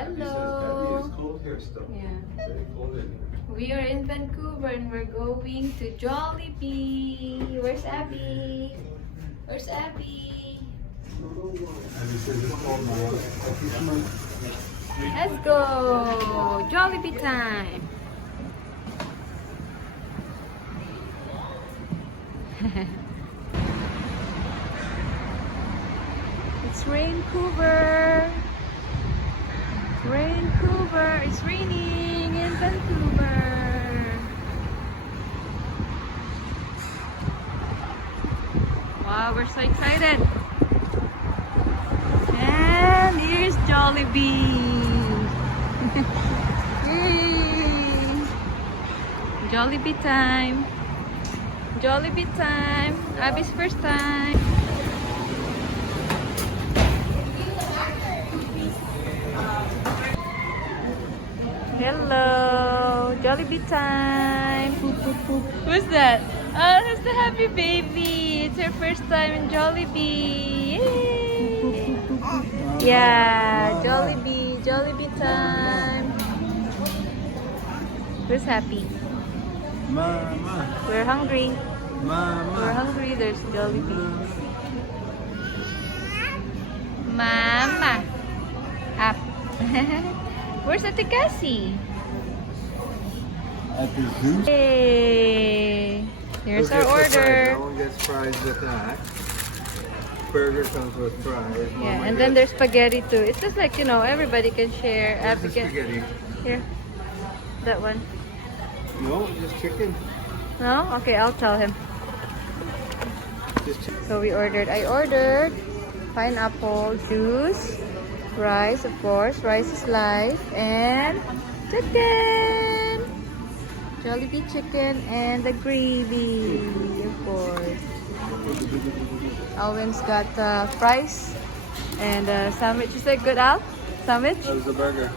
Hello. It's cold here still. Yeah. Very cold in here. We are in Vancouver and we're going to Jollibee. Where's Abby? Where's Abby? And this is cold now. Let's go! Jollibee time! It's Vancouver! Vancouver! It's raining in Vancouver! Wow, we're so excited! And here's Jollibee! Yay! Jollibee time! Jollibee time! Abby's first time! Hello! Jollibee time! Who's that? Oh, that's the happy baby! It's her first time in Jollibee! Yay! Yeah! Jollibee! Jollibee time! Who's happy? Mama. We're hungry. We're Mama. hungry. There's Jollibee. Mama! Up! Where's Ate Cassie? At the zoo. Hey! Here's our order. No one gets fries with that. Burger comes with fries. Yeah, and then there's spaghetti too. It's just like, you know, everybody can share. What's the Abby can- spaghetti? Here. That one. No, just chicken. No? Okay, I'll tell him. Just chicken. So I ordered pineapple juice, rice, of course, rice is life, and chicken! Jollibee chicken and the gravy, of course. Alwyn's got fries and sandwich. Is that good, Al? Sandwich? That was a burger.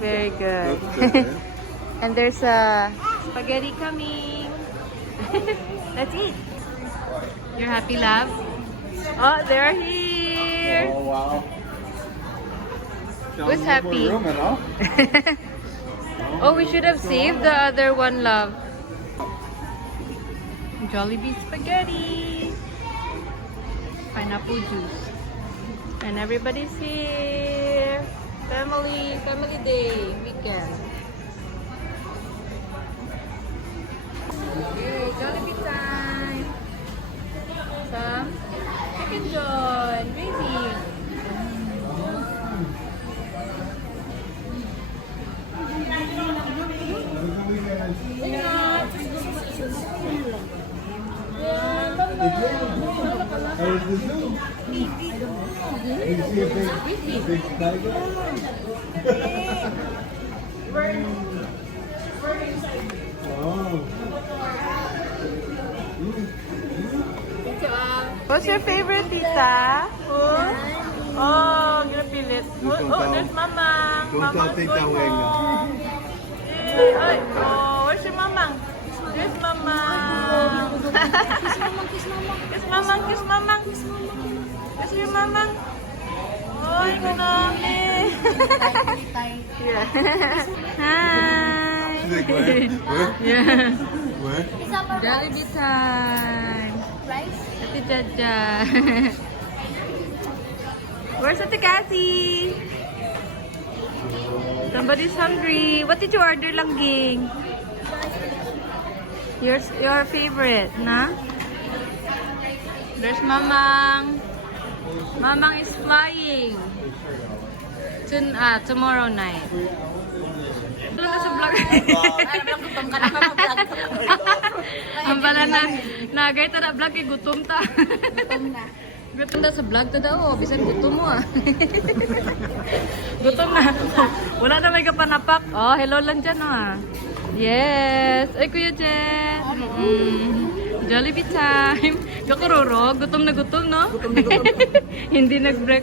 Very good. Looks good, eh? And there's spaghetti coming. Let's eat. You're happy, love? Oh, they're here. Oh, wow. Who's happy? Room and all. Oh, we should have saved the other one, love. Jollibee spaghetti. Pineapple juice. And everybody's here. Family day weekend. Okay, Jollibee time. Some chicken joy, gravy. How was the zoo? Did you see a big tiger? Oh. What's your favorite, tita? Oh, ginapilit. Oh, there's Mamang. Don't tell Mamang's Tita going Wenga. home. Yay! Ay, oh, where's your Mamang? There's Mamang. Kiss Mamang, kiss Mamang. Kiss your Mamang. Ay, grabe. Yeah. Hi. She's like, where? Yeah. Where? Jollibee time. Rice? Ate Jaja. Where's Ate Cassie? Somebody's hungry. What did you order, Langging? Your favorite, na? There's Mamang. Mamang is flying. Tomorrow night. Doon na sa vlog. Ang bala na, nagay ta na vlog, gutom ta. Gutom na sa vlog ta daw, bisan gutom mo ah. Gutom na. Wala na may kapanapak. Oh, hello lang dyan ah. Yes. Ay, Kuya Jen. Jollibee time. Kakururo, gutom na gutom, no? Gutom na gutom. Hindi nag-break.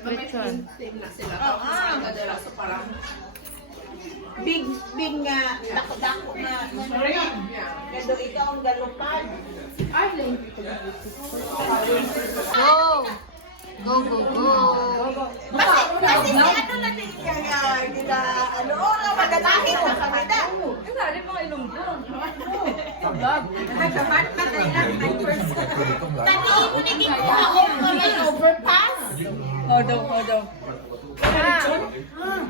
Which one? Big nga, dako-dako nga. Kaya ikaw ang galupad. Go! Go, go, go! Kasi si ano na din kaya ano, magdadahin na kami na. Kasali mga ilunggo. Nagkabat na tayo ng first. Tanihin mo na din ko ako may overpass. Hold on.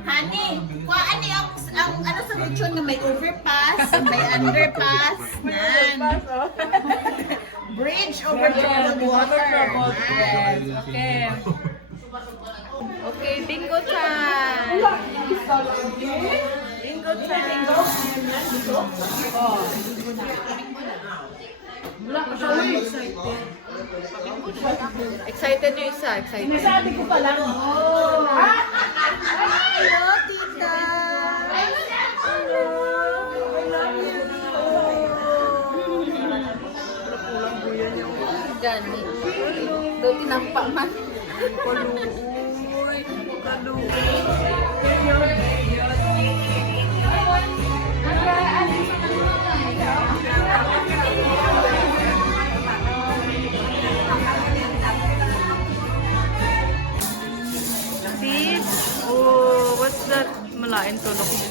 Honey, kuhaan niyo ang ano sa lechon na may overpass, may underpass. Yan. Bridge over troubled water. Yan. Okay. Okay, bingo time! Bingo time! Excited yung isa, excited. Sabi ko pa lang. Hello, tita. Hello. I love you. Gani. Daw tinampak man. See? Oh, what's that? Malain tulok niya.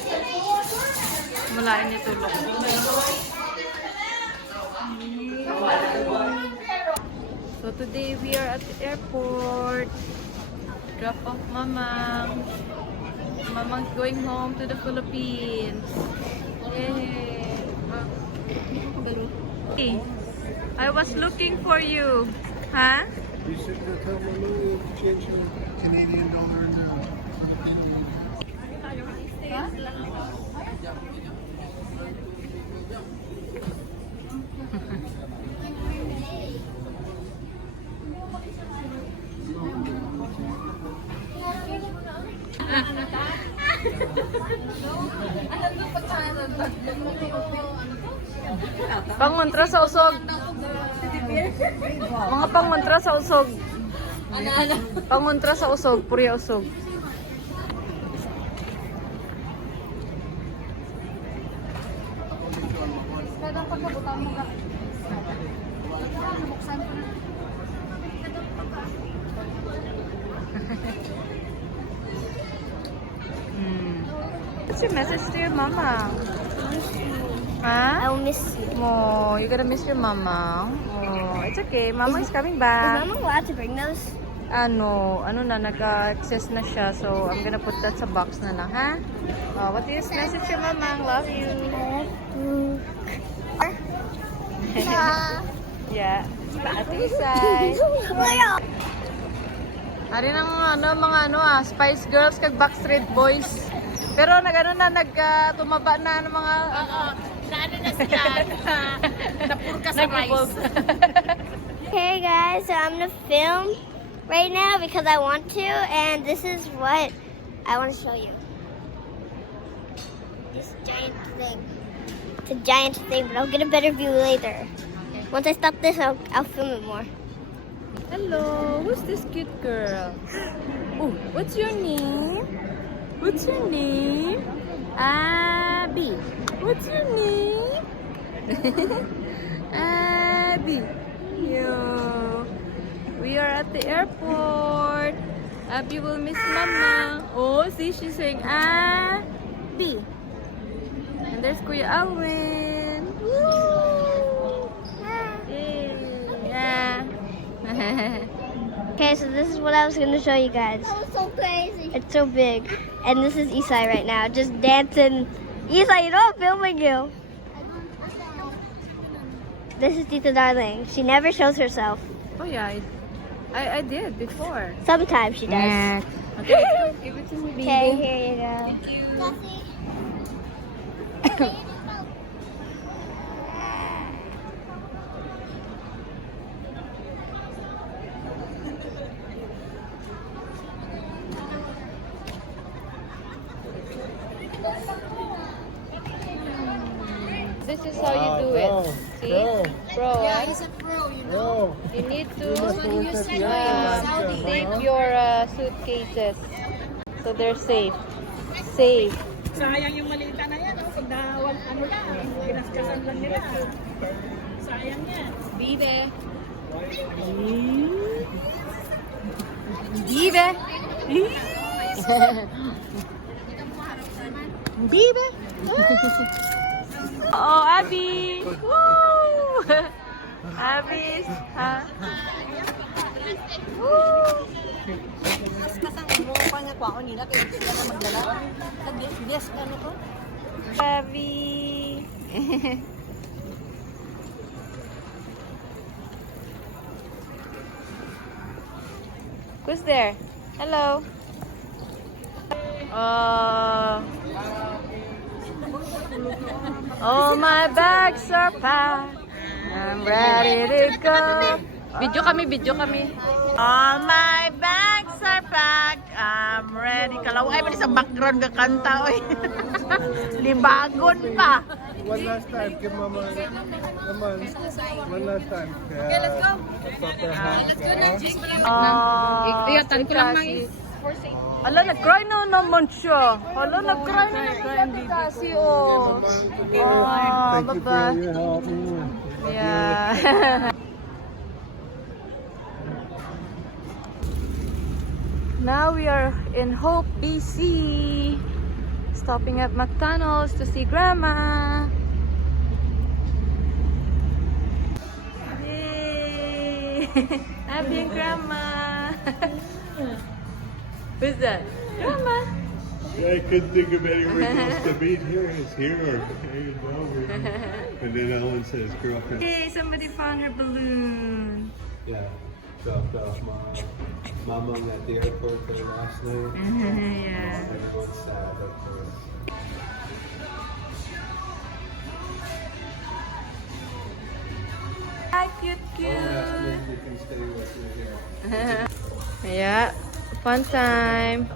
Malain niya tulok. So today we are at the airport. Drop off Mamang. Mamang's going home to the Philippines. Yay! Hey, I was looking for you. Huh? You should tell Manu to change your Canadian dollar now. Pangontra sa usog. Mga pangontra sa usog. Pangontra sa usog, purya usog. What's your message to your mama? Huh? I'll miss you. Oh, you're gonna miss your mama. Oh, it's okay. Mama is coming Is back. Mama allowed to bring those? Ano na, nag-access na siya. So, I'm gonna put that sa box na lang, ha? Oh, what is message your mama? Love you. Yeah. Ate Isay. Ari ng mga Spice Girls kag Backstreet Boys. Pero tumaba na ng mga Naano na sila. Napurka sa rice. Hey guys, so I'm gonna film right now because I want to, and this is what I want to show you. This giant thing. It's a giant thing, but I'll get a better view later. Once I stop this, I'll film it more. Hello, who's this cute girl? Oh, what's your name? What's your name? Abby. What's your name? Abby. Yo. We are at the airport. Abby will miss Mama. Oh, see, she's saying Abby. And there's Kuya Alwin. Woo! Yeah. Okay, so this is what I was gonna show you guys. That was so crazy. It's so big. And this is Isai right now, just dancing. Isai, you know I'm filming you. This is Tita Darling. She never shows herself. Oh yeah, I did before. Sometimes she does. Okay, give it to me, baby. Okay, here you go. This is how you do it. See? Pro, Yeah, ah? he's a pro, you know. You need to You said Saudi. save your suitcases so they're safe. Safe. Sayang yung malita na yan. Dahil ano na, pinaskasan lang nila. Vive. Vive. Vive. Oh, Abby. Woo! Abby. Ha? Woo! Abby. Who's there? Hello. All my bags are packed. I'm ready to go. Video kami. All my bags are packed. I'm ready. Kalaway pa sa background ka kanta, oy. Libagon pa. One last time, give Mama. Come on. One last time. Okay, let's go. Iyatan ko lang mga Ala, nag-cry na naman siya. Ala, nag-cry na naman kasi, oh. Thank you for Baba. your help. Yeah. Now we are in Hope, BC. Stopping at McDonald's to see Grandma. Yay! Abby and Grandma. Who's that? Grandma. I couldn't think of anywhere else to meet here. It's here or hanging over. And then Ellen says, girlfriend. Yay! Somebody found her balloon. Yeah. Dropped off Mama at the airport for last night. Yeah. Everyone's sad, of course. Hi, cute. You can stay with me here. Yeah, fun time.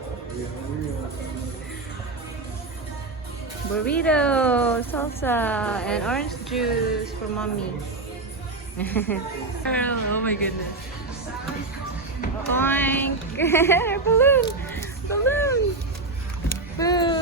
Burrito, salsa, and orange juice for mommy. Oh my goodness. Boink! Balloon! Balloon! Boo!